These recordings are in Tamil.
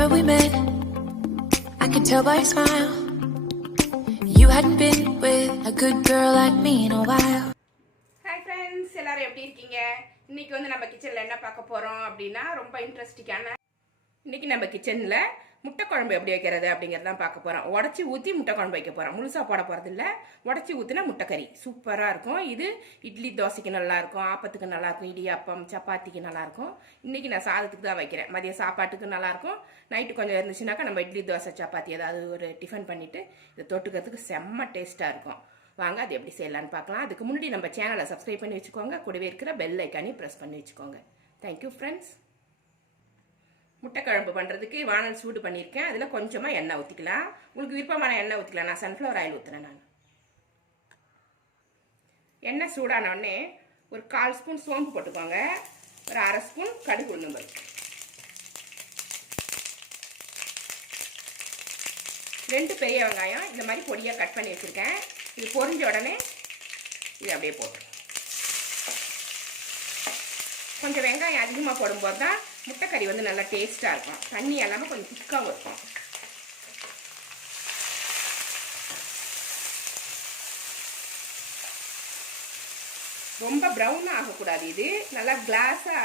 Remember we met? I could tell by your smile. You hadn't been with a good girl like me in a while. Hi friends எல்லாரும் எப்படி இருக்கீங்க இன்னைக்கு வந்து நம்ம கிச்சனில் என்ன பார்க்க போகிறோம் அப்படின்னா ரொம்ப இன்ட்ரெஸ்டிங்கான இன்னைக்கு நம்ம கிச்சனில் முட்டை குழம்பு எப்படி வைக்கிறது அப்படிங்கிறதான் பார்க்க போகிறோம் உடச்சி ஊற்றி முட்டை குழம்பு வைக்க போகிறோம் முழுசாக போட போகிறது இல்லை உடச்சி ஊற்றினா முட்டைக்கறி. சூப்பராக இருக்கும். இது இட்லி தோசைக்கு நல்லாயிருக்கும். ஆப்பத்துக்கு நல்லாயிருக்கும். இடியாப்பம் சப்பாத்திக்கு நல்லாயிருக்கும். இன்றைக்கி நான் சாதத்துக்கு தான் வைக்கிறேன். மதிய சாப்பாட்டுக்கு நல்லாயிருக்கும். நைட்டு கொஞ்சம் இருந்துச்சுனாக்கா நம்ம இட்லி தோசை சப்பாத்தி ஏதாவது ஒரு டிஃபன் பண்ணிவிட்டு இதை தொட்டுக்கிறதுக்கு செம்ம டேஸ்ட்டாக இருக்கும். வாங்க அது எப்படி செய்யலான்னு பார்க்கலாம். அதுக்கு முன்னாடி நம்ம சேனலை சப்ஸ்கிரைப் பண்ணி வச்சுக்கோங்க. கூடவே இருக்கிற பெல் ஐக்கானே ப்ரெஸ் பண்ணி வச்சுக்கோங்க. தேங்க்யூ ஃப்ரெண்ட்ஸ் முட்டைக்குழம்பு பண்ணுறதுக்கு வானல் சூடு பண்ணியிருக்கேன். அதில் கொஞ்சமாக எண்ணெய் ஊற்றிக்கலாம் உங்களுக்கு விருப்பமான எண்ணெய் ஊற்றிக்கலாம் நான் சன்ஃப்ளவர் ஆயில் ஊற்றுனேன் நான். எண்ணெய் சூடான உடனே ஒரு கால் ஸ்பூன் சோம்பு போட்டுக்கோங்க. ஒரு அரை ஸ்பூன் கடுகு உளுந்தம்பருப்பு ரெண்டு பெரிய வெங்காயம் இந்த மாதிரி பொடியாக கட் பண்ணி வச்சுருக்கேன். இது பொரிஞ்ச உடனே இது அப்படியே போட்டு கொஞ்சம் வெங்காயம் அதிகமாக போடும்போது தான் முட்டைக்கறி வந்து நல்லா டேஸ்ட்டாக இருக்கும். தண்ணி இல்லாமல் கொஞ்சம் திக்காகவும் இருக்கும். ரொம்ப ப்ரௌனாக ஆகக்கூடாது இது. நல்லா கிளாஸாக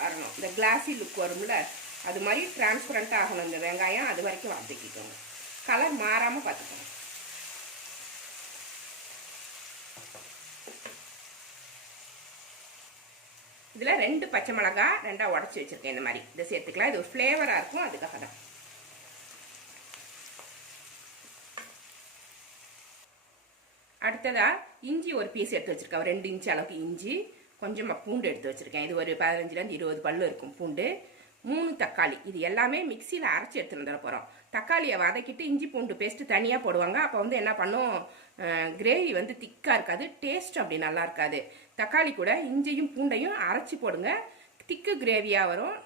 வரணும் இந்த கிளாஸி லுக் வரும்ல அது மாதிரி டிரான்ஸ்பரண்ட்டாக ஆகணும் இந்த வெங்காயம். அது வரைக்கும் வதக்கிக்கோங்க. கலர் மாறாமல் பார்த்துக்கோங்க. இதில் ரெண்டு பச்சை மிளகா ரெண்டாக உடச்சி வச்சுருக்கேன் இந்த மாதிரி. இதை சேர்த்துக்கலாம். இது ஒரு ஃப்ளேவராக இருக்கும். அதுக்காக தான் அடுத்ததாக இஞ்சி ஒரு பீஸ் எடுத்து வச்சுருக்கேன். ரெண்டு இன்ச்சு அளவுக்கு இஞ்சி. கொஞ்சமாக பூண்டு எடுத்து வச்சுருக்கேன். இது ஒரு பதினஞ்சுலேருந்து இருபது பல்லு இருக்கும் பூண்டு. மூணு தக்காளி. இது எல்லாமே மிக்சியில் அரைச்சி எடுத்துகிட்டு வந்துட போகிறோம் தக்காளியை வதக்கிட்டு இஞ்சி பூண்டு பேஸ்ட்டு தனியாக போடுவாங்க. அப்போ வந்து என்ன பண்ணும்? கிரேவி வந்து திக்காக இருக்காது. டேஸ்ட் அப்படி நல்லா இருக்காது. தக்காளி கூட இஞ்சியும் பூண்டையும் அரைச்சி போடுங்க. திக்கு கிரேவியாக வரும்.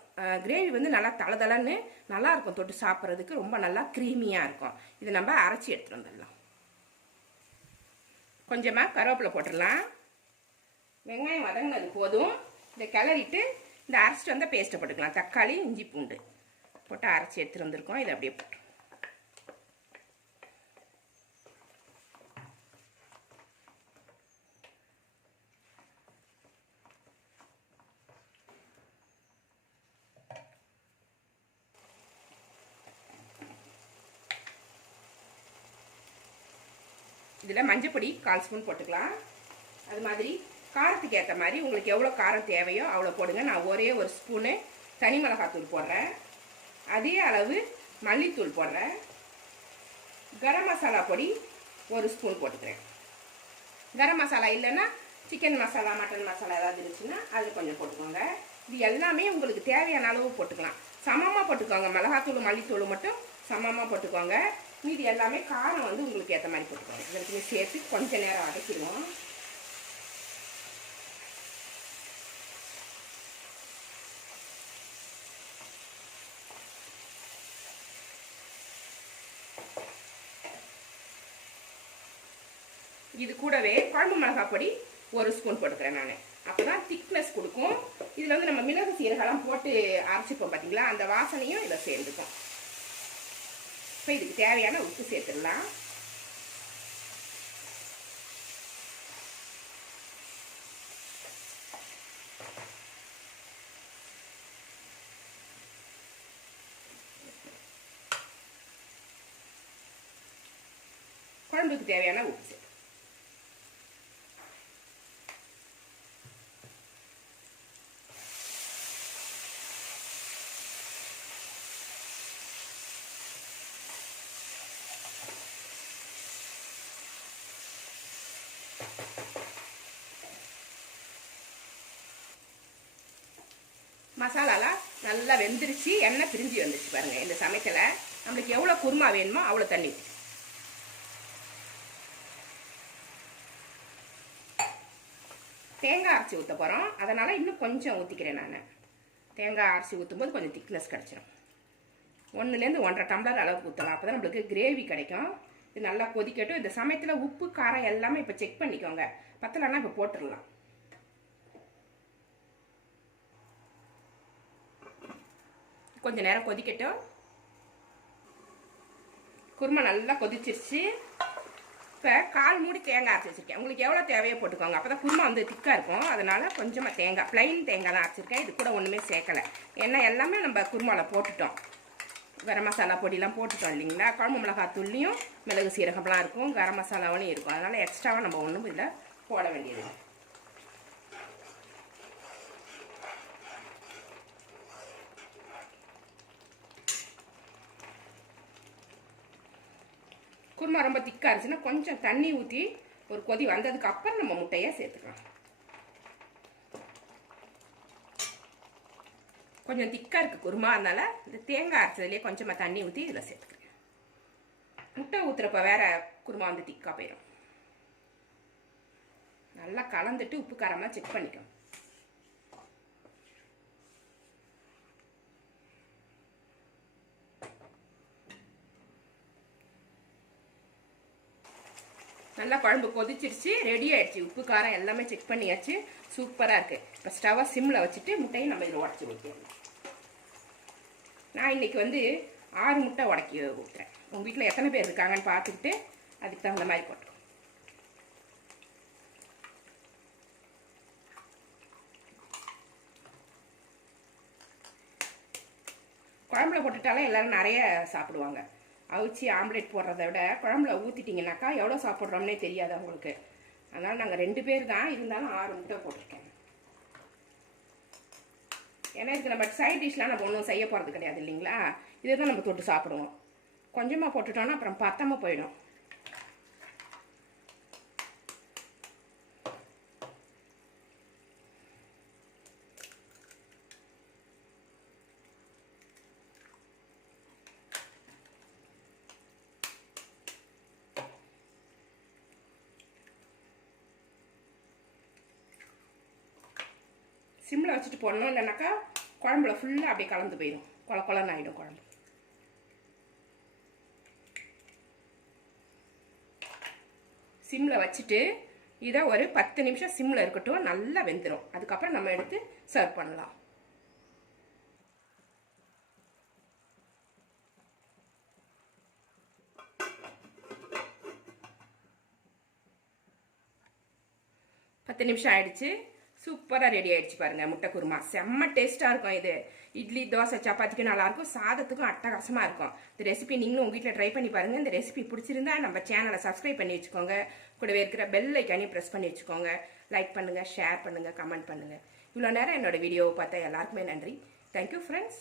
கிரேவி வந்து நல்லா தளதளன்னு நல்லா இருக்கும். தொட்டு சாப்பிட்றதுக்கு ரொம்ப நல்லா க்ரீமியாக இருக்கும். இதை நம்ம அரைச்சி எடுத்துகிட்டு வந்துடலாம். கொஞ்சமாக கருவேப்பிலை போட்டுடலாம். வெங்காயம் வதங்கினது போதும். இதை கிளறிட்டு இந்த அரைச்சிட்டு வந்தால் பேஸ்ட்டை போட்டுக்கலாம். தக்காளி இஞ்சி பூண்டு போட்டு அரைச்சி எடுத்துகிட்டு வந்திருக்கோம். இதை அப்படியே போட்டுரும் இதில் மஞ்சப்பொடி கால் ஸ்பூன் போட்டுக்கலாம். அது மாதிரி காரத்துக்கு ஏற்ற மாதிரி உங்களுக்கு எவ்வளோ காரம் தேவையோ அவ்வளோ போடுங்க. நான் ஒரே ஒரு ஸ்பூனு தனி மிளகாத்தூள் போடுறேன். அதே அளவு மல்லித்தூள் போடுறேன். கரம் மசாலா பொடி ஒரு ஸ்பூன் போட்டுக்கிறேன். கரம் மசாலா இல்லைன்னா சிக்கன் மசாலா மட்டன் மசாலா ஏதாவது இருந்துச்சுன்னா அது கொஞ்சம் போட்டுக்கோங்க. இது எல்லாமே உங்களுக்கு தேவையான அளவு போட்டுக்கலாம். சமமாக போட்டுக்கோங்க. மிளகாத்தூள் மல்லித்தூள் மட்டும் சமமாக போட்டுக்கோங்க. மீதி எல்லாமே காரம் வந்து உங்களுக்கு ஏற்ற மாதிரி போட்டுக்கோங்க. இதற்குமே சேர்த்து கொஞ்ச நேரம் வதக்கிடுவோம் இது கூடவே குழம்பு மிளகாய் பொடி ஒரு ஸ்பூன் போட்டுக்கிறேன் நான். அப்போ தான் திக்னஸ் கொடுக்கும். இதில் வந்து நம்ம மிளகு சீரகெல்லாம் போட்டு அரைச்சிப்போம் பார்த்தீங்களா அந்த வாசனையும் இதை சேர்ந்துக்கும். இப்போ இதுக்கு தேவையான உப்பு சேர்த்துடலாம். குழம்புக்கு தேவையான உப்பு சேர்த்து மசாலாலாம் நல்லா வெந்துருச்சு எண்ணெய் பிரிஞ்சு வந்துருச்சு பாருங்கள் இந்த சமைக்கலை நம்மளுக்கு எவ்வளோ குருமா வேணுமோ அவ்வளோ தண்ணி தேங்காய் அரைச்சி ஊற்ற போகிறோம் அதனால் இன்னும் கொஞ்சம் ஊற்றிக்கிறேன் நான். தேங்காய் அரைச்சி ஊற்றும்போது கொஞ்சம் திக்னஸ் கிடச்சிரும். ஒன்றுலேருந்து ஒன்றரை டம்ளர் அளவுக்கு ஊற்றலாம் அப்போ தான் நம்மளுக்கு கிரேவி கிடைக்கும். இது நல்லா கொதிக்கட்டும். இந்த சமயத்தில் உப்பு காரம் எல்லாமே இப்போ செக் பண்ணிக்கோங்க. பத்தலைன்னா இப்போ போட்டுடலாம். கொஞ்சம் நேரம் கொதிக்கட்டும். குருமா நல்லா கொதிச்சிருச்சு. இப்போ கால் மூடி தேங்காய் அரைச்சி வச்சுருக்கேன். உங்களுக்கு எவ்வளோ தேவையோ போட்டுக்கோங்க. அப்போ தான் குருமா வந்து திக்காக இருக்கும். அதனால் கொஞ்சமாக தேங்காய் ப்ளைன் தேங்காய் தான் அரைச்சிருக்கேன். இது கூட ஒன்றுமே சேர்க்கலை. ஏன்னா எல்லாமே நம்ம குருமாவில் போட்டுட்டோம். கரம் மசாலா பொடிலாம் போட்டுட்டோம் இல்லைங்களா? குழம்பு மிளகாய் துள்ளியும் மிளகு சீரகம்லாம் இருக்கும். கரம் மசாலாவும் இருக்கும். அதனால் எக்ஸ்ட்ராவாக நம்ம ஒன்றும் இதில் போட வேண்டியது குருமா ரொம்ப திக்காக இருந்துச்சுன்னா கொஞ்சம் தண்ணி ஊற்றி ஒரு கொதி வந்ததுக்கு அப்புறம் நம்ம முட்டையை சேர்த்துக்கலாம். கொஞ்சம் திக்காக இருக்குது குருமா அதனால் இந்த தேங்காய் அரைச்சதுலேயே கொஞ்சமாக தண்ணி ஊற்றி இதில் சேர்த்துக்கிறேன் முட்டை ஊற்றுறப்ப வேறு குருமா வந்து திக்காக போயிடும் நல்லா கலந்துட்டு உப்பு காரமாக செக் பண்ணிக்கணும் நல்லா குழம்பு கொதிச்சிருச்சு ரெடி ஆயிடுச்சு. உப்பு காரம் எல்லாமே செக் பண்ணியாச்சு. சூப்பராக இருக்குது இப்போ ஸ்டவ்வை சிம்மில் வச்சுட்டு முட்டையும் நம்ம இதில் உடச்சி ஊற்றிடலாம் நான் இன்னைக்கு வந்து ஆறு முட்டை உடக்கி ஊற்றுறேன் உங்கள் வீட்டில் எத்தனை பேர் இருக்காங்கன்னு பார்த்துக்கிட்டு அதுக்கு தகுந்த மாதிரி போட்டுருவோம் குழம்புல போட்டுட்டாலே எல்லாரும் நிறைய சாப்பிடுவாங்க. அவிச்சு ஆம்லேட் போடுறத விட குழம்புல ஊற்றிட்டிங்கனாக்கா எவ்வளோ சாப்பிட்றோம்னே தெரியாது அவங்களுக்கு. அதனால் நாங்கள் ரெண்டு பேர் தான் இருந்தாலும் ஆறு முட்டை போட்டிருக்கேன் ஏன்னா இதுக்கு நம்ம சைட் டிஷ்லாம் நம்ம ஒன்றும் செய்ய போகிறது கிடையாது இல்லைங்களா? இதை தான் நம்ம தொட்டு சாப்பிடுவோம். கொஞ்சமாக போட்டுட்டோன்னா அப்புறம் பத்தாமல் போயிடும். சிம்மில் வச்சுட்டு போடணும். இல்லைனாக்கா குழம்புல ஃபுல்லாக அப்படியே கலந்து போயிடும் கொல கொலன்னு ஆகிடும் குழம்பு. சிம்மில் வச்சுட்டு இதை ஒரு பத்து நிமிஷம் சிம்மில் இருக்கட்டும். நல்லா வெந்துடும் அதுக்கப்புறம் நம்ம எடுத்து சர்வ் பண்ணலாம். பத்து நிமிஷம் ஆயிடுச்சு. சூப்பராக ரெடி ஆயிடுச்சு பாருங்க முட்டை குருமா. செம்ம டேஸ்ட்டாக இருக்கும் இது. இட்லி தோசை சப்பாத்திக்கும் நல்லாயிருக்கும் சாதத்துக்கும் அட்டகாசமாக இருக்கும். இந்த ரெசிபி நீங்களும் உங்கள் வீட்டில் ட்ரை பண்ணி பாருங்கள் இந்த ரெசிபி பிடிச்சிருந்தா நம்ம சேனலை சப்ஸ்கிரைப் பண்ணி வச்சுக்கோங்க. கூடவே இருக்கிற பெல் ஐக்கானையும் ப்ரெஸ் பண்ணி வச்சுக்கோங்க. லைக் பண்ணுங்கள் ஷேர் பண்ணுங்கள் கமெண்ட் பண்ணுங்கள் இவ்வளோ நேரம் என்னோட வீடியோவை பார்த்தா எல்லாருக்குமே நன்றி. Thank you friends